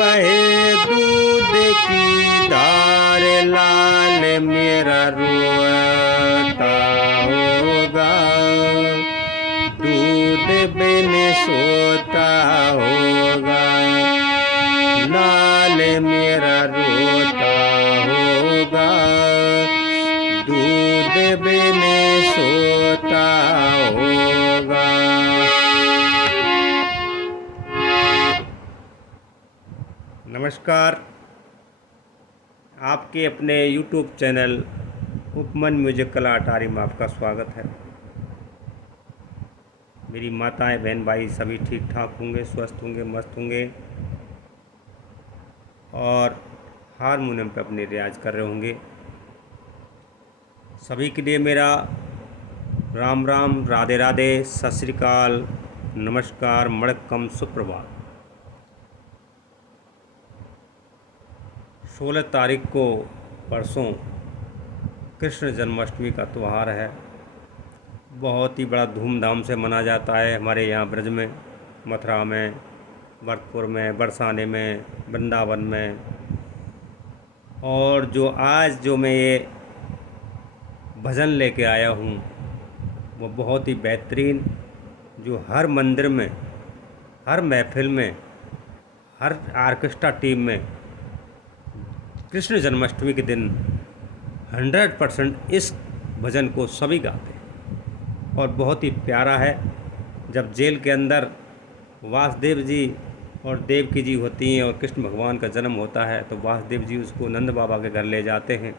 बहे दूध की धार लाल मेरा रोता होगा, दूध बिन सोता होगा, लाल मेरा रोता होगा, दूध बिन सोता होगा। नमस्कार, आपके अपने YouTube चैनल उपमन म्यूजिक कला अटारी में आपका स्वागत है। मेरी माताएं बहन भाई सभी ठीक ठाक होंगे, स्वस्थ होंगे, मस्त होंगे और हारमोनियम पे अपने रियाज कर रहे होंगे। सभी के लिए मेरा राम राम, राधे राधे, सत श्री अकाल, नमस्कार, मड़कम, सुप्रभात। 16 तारीख को परसों कृष्ण जन्माष्टमी का त्यौहार है। बहुत ही बड़ा धूमधाम से मनाया जाता है हमारे यहाँ ब्रज में, मथुरा में, भरतपुर में, बरसाने में, वृंदावन में। और जो मैं ये भजन लेके आया हूँ वो बहुत ही बेहतरीन, जो हर मंदिर में, हर महफिल में, हर आर्केस्ट्रा टीम में कृष्ण जन्माष्टमी के दिन 100% इस भजन को सभी गाते हैं। और बहुत ही प्यारा है। जब जेल के अंदर वासुदेव जी और देवकी जी होती हैं और कृष्ण भगवान का जन्म होता है, तो वासुदेव जी उसको नंद बाबा के घर ले जाते हैं,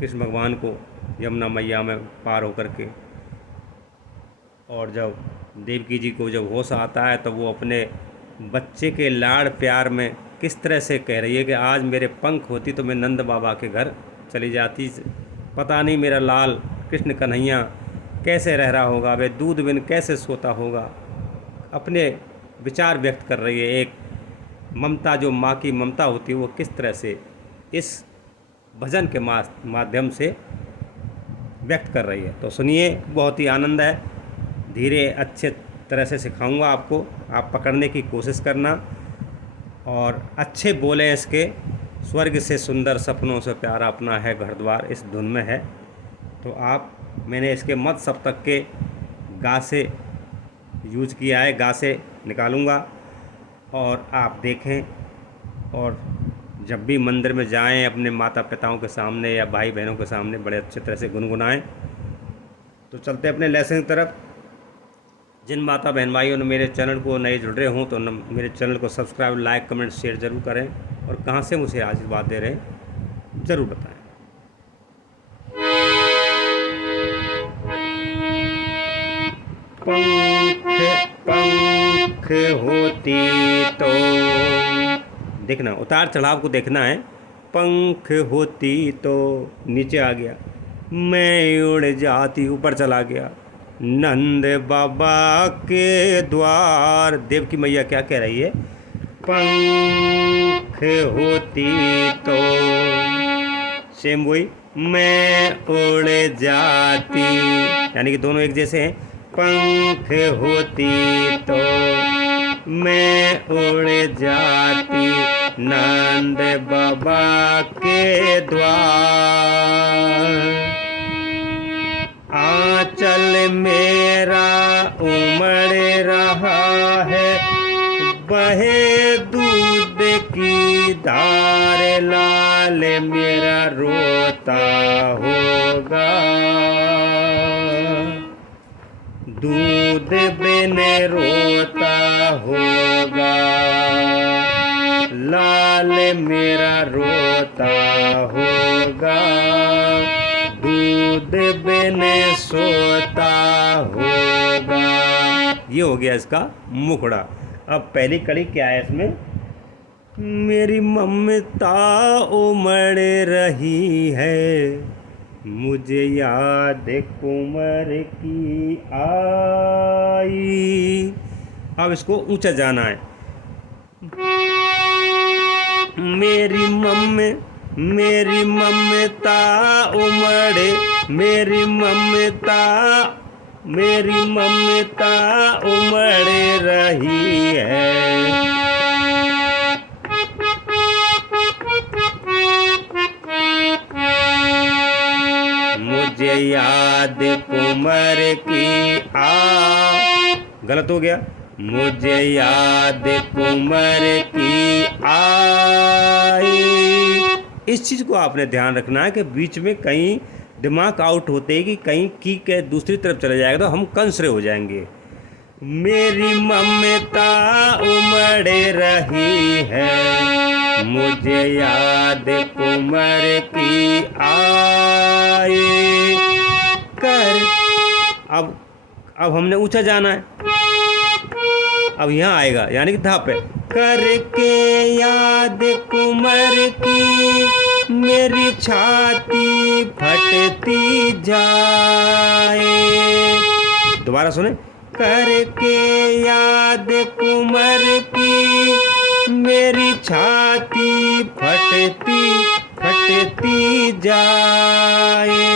कृष्ण भगवान को यमुना मैया में पार होकर के। और जब देवकी जी को जब होश आता है तो वो अपने बच्चे के लाड़ प्यार में किस तरह से कह रही है कि आज मेरे पंख होती तो मैं नंद बाबा के घर चली जाती, पता नहीं मेरा लाल कृष्ण कन्हैया कैसे रह रहा होगा, वे दूध बिन कैसे सोता होगा। अपने विचार व्यक्त कर रही है। एक ममता, जो माँ की ममता होती है, वो किस तरह से इस भजन के माध्यम से व्यक्त कर रही है। तो सुनिए, बहुत ही आनंद है। धीरे अच्छे तरह से सिखाऊंगा आपको, आप पकड़ने की कोशिश करना और अच्छे बोले। इसके स्वर्ग से सुंदर सपनों से प्यारा अपना है घर द्वार, इस धुन में है। तो मैंने इसके मत सप्तक के गा से यूज किया है, गा से निकालूंगा और आप देखें। और जब भी मंदिर में जाएं, अपने माता पिताओं के सामने या भाई बहनों के सामने बड़े अच्छे तरह से गुनगुनाएं। तो चलते अपने लेसन की तरफ। जिन माता बहन भाइयों ने मेरे चैनल को नए जुड़ रहे हों तो मेरे चैनल को सब्सक्राइब, लाइक, कमेंट, शेयर ज़रूर करें। और कहाँ से मुझे आशीर्वाद दे रहे हैं ज़रूर बताएं। पंख होती तो, देखना उतार चढ़ाव को देखना है। पंख होती तो, नीचे आ गया, मैं उड़ जाती, ऊपर चला गया, नंद बाबा के द्वार। देवकी मैया क्या कह रही है? पंख होती तो, सेम वही, मैं उड़ जाती, यानी कि दोनों एक जैसे हैं। पंख होती तो मैं उड़ जाती, नंद बाबा के द्वार। आंचल मेरा उमड़ रहा है, बहे दूध की धार, लाल मेरा रोता होगा, दूध बिन रोता होगा, लाल मेरा रोता होगा, दूध बिन सोता होगा। ये हो गया इसका मुखड़ा। अब पहली कड़ी क्या है इसमें? मेरी ममता उमड़ रही है, मुझे याद कुंवर की आई। अब इसको ऊंचा जाना है। मेरी ममता उमड़े, मेरी ममता उमड़ रही है, याद कुंवर की गलत हो गया, मुझे याद कुंवर की आई। इस चीज़ को आपने ध्यान रखना है कि बीच में कहीं दिमाग आउट होते ही कि कहीं की के दूसरी तरफ चले जाएगा तो हम कंसरे हो जाएंगे। मेरी ममता उमड़ रही है, मुझे याद कुंवर की आई कर। अब हमने ऊंचा जाना है, अब यहाँ आएगा यानी कि धा पे। करके याद कुंवर की मेरी छाती फटती जाए। दोबारा सुने, करके याद कुंवर की मेरी छाती फटती जाए।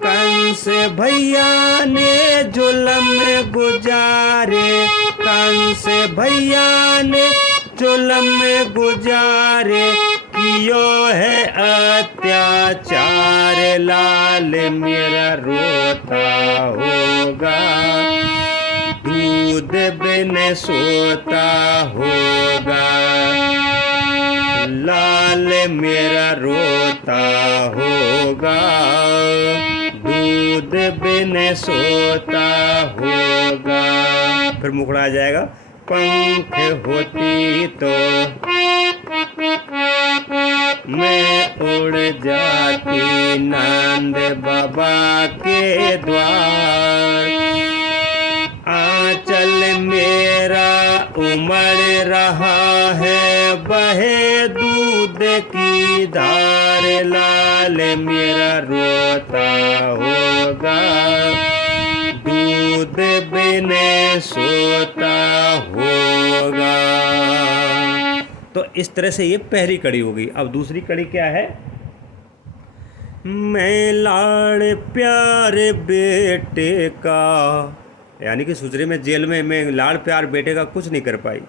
कंस भैया ने जुल्म गुजारे, कंस भैया ने जुल्म गुजारे, कियो है अत्याचार, लाल मेरा रोता होगा, दूध बिन सोता होगा, लाल मेरा रोता होगा, दूध बिन सोता होगा। फिर मुखड़ा आ जाएगा, पंख होती तो मैं उड़ जाती नंद बाबा के द्वार। आंचल मेरा उमड़ रहा है, बहे दूध की धार, लाल मेरा रोता होगा, दूध बिन सोता होगा। तो इस तरह से ये पहली कड़ी हो गई। अब दूसरी कड़ी क्या है? मैं लाड़ प्यारे बेटे का, यानी कि सुजरे में जेल में मैं लाड़ प्यार बेटे का कुछ नहीं कर पाई।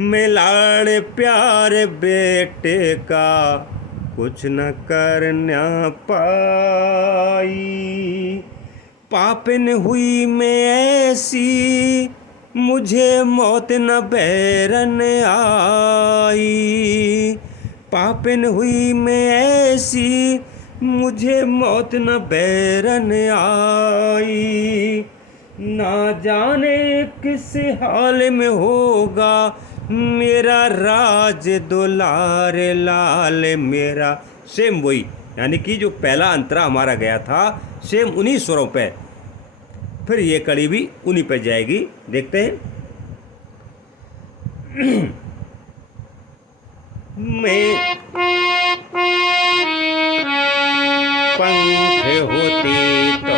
मैं लाड़ प्यार बेटे का कुछ न करना पाई। पापिन हुई मैं ऐसी, मुझे मौत न बैरन आई। पापिन हुई मैं ऐसी, मुझे मौत न बैरन आई। ना जाने किस हाल में होगा मेरा राज दुलार, लाल मेरा। सेम वही, यानी कि जो पहला अंतरा हमारा गया था सेम उन्हीं स्वरों पे, फिर ये कड़ी भी उन्हीं पे जाएगी। देखते हैं। मैं पंख होती तो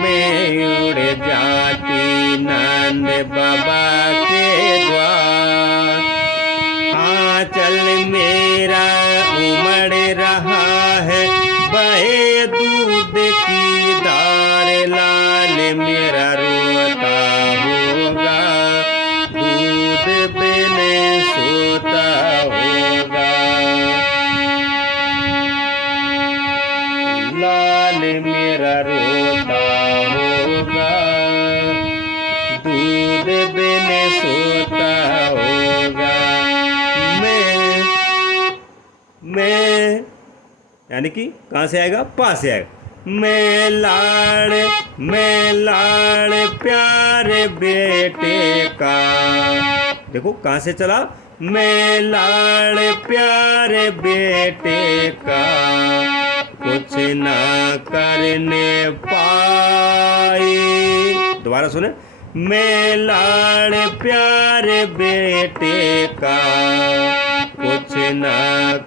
मैं उड़ जाती नंद बाबा के द्वार। आंचल मेरा उमड़ रहा है, बहे दूध की धार, लाल मेरा रोता होगा, दूध बिन सोता होगा, लाल मेरा रोता होगा, दूध बिन सोता होगा। मैं यानी कि कहाँ से आएगा? पा से आएगा। मैं लाड़ प्यारे बेटे का। देखो कहाँ से चला? मैं लाड़ प्यारे बेटे का कुछ ना करने पाई। दोबारा सुने। मैं लाड़ प्यारे बेटे का कुछ ना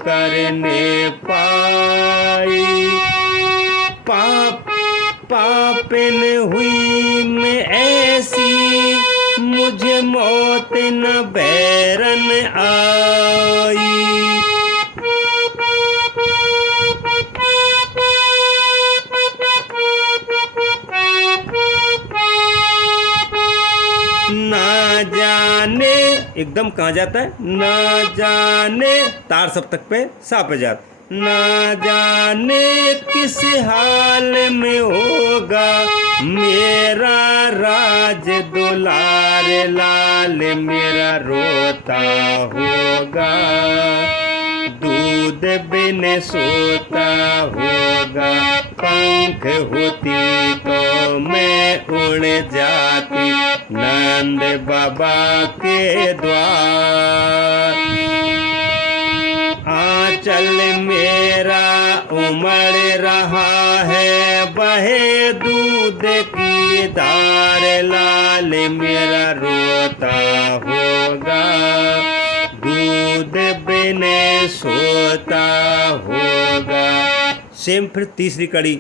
करने पाई। पापिन हुई मैं ऐसी, मुझे मौत न बैरन आई। ना जाने एकदम कहाँ जाता है? ना जाने तार सप्तक पे सा पे जाता, ना जाने किस हाल में होगा मेरा राज दुलार लाल मेरा रोता होगा, दूध बिन सोता होगा। पंख होती तो मैं उड़ जाती नंद बाबा के द्वार। आंचल मेरा उमड़ रहा है बहे दूध की धार लाल मेरा रोता होगा, दूध बिन सोता होगा। सेम फिर तीसरी कड़ी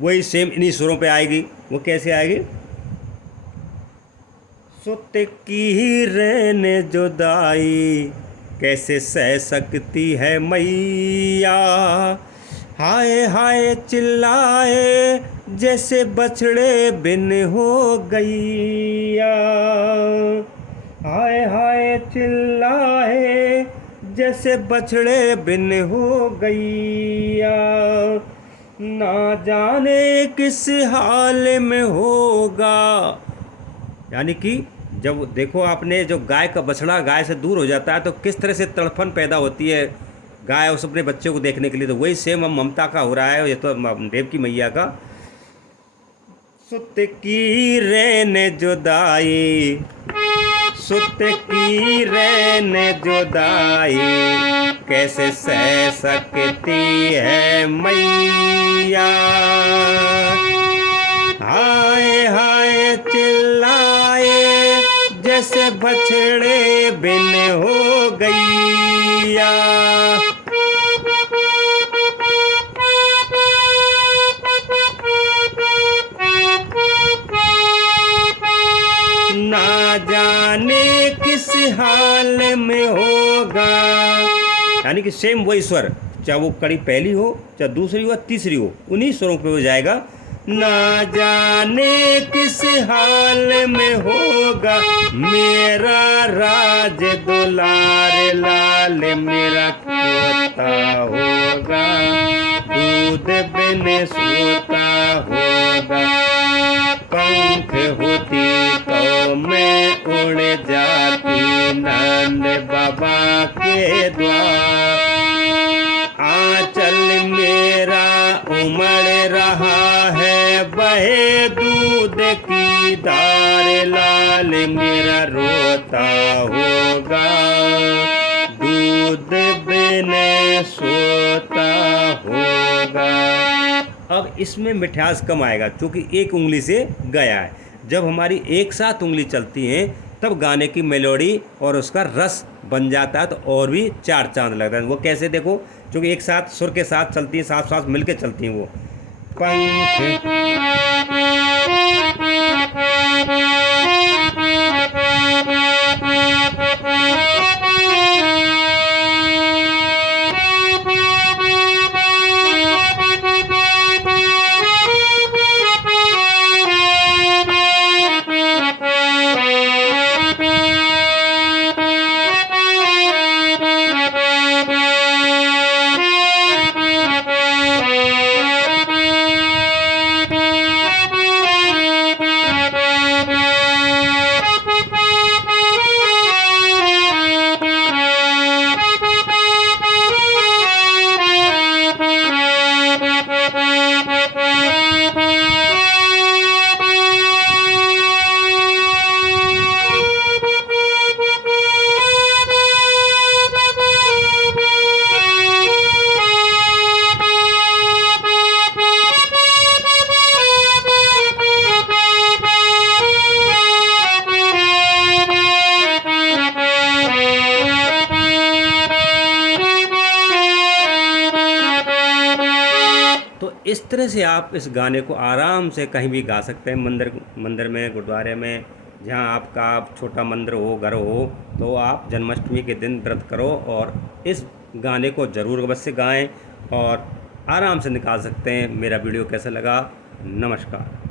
वही सेम इन्हीं सुरों पे आएगी। वो कैसे आएगी? सुत की रैन जुदाई कैसे सह सकती है मैया, हाय हाय चिल्लाए जैसे बछड़े बिन हो गैया, हाय हाय चिल्लाए जैसे बछड़े बिन हो गैया। ना जाने किस हाल में होगा, यानी कि जब देखो आपने जो गाय का बछड़ा गाय से दूर हो जाता है तो किस तरह से तड़फन पैदा होती है गाय उस अपने बच्चे को देखने के लिए। तो वही सेम अब ममता का हो रहा है, ये तो देवकी मैया का। सुत की रैन जुदाई, सुत की रैन जुदाई कैसे सह सकती है मैया, हाय हाय चिल्लाए जैसे बछड़े बिन हो गैया। ना जाने किस हाल में होगा, यानी कि सेम वही स्वर, चाहे वो कड़ी पहली हो चाहे दूसरी हो तीसरी हो, उन्हीं स्वरों पे हो जाएगा। ना जाने किस हाल में होगा मेरा राज दुलार लाल मेरा खोता होगा, दूध बिन सोता होगा। पंख होती तो मैं उड़ जाती नंद बाबा के द्वार। आंचल मेरा उमड़ रहा है बहे दूध की धार लाल मेरा रोता होगा, दूध बिन सोता होगा। अब इसमें मिठास कम आएगा क्योंकि एक उंगली से गया है। जब हमारी एक साथ उंगली चलती हैं तब गाने की मेलोडी और उसका रस बन जाता है, तो और भी चार चांद लगता है। वो कैसे देखो, क्योंकि एक साथ सुर के साथ चलती हैं, साथ साथ मिलके चलती हैं वो। पंख इस तरह से आप इस गाने को आराम से कहीं भी गा सकते हैं, मंदिर में, गुरुद्वारे में, जहाँ आपका छोटा मंदिर हो, घर हो, तो आप जन्माष्टमी के दिन व्रत करो और इस गाने को ज़रूर अवश्य गाएं और आराम से निकाल सकते हैं। मेरा वीडियो कैसा लगा? नमस्कार।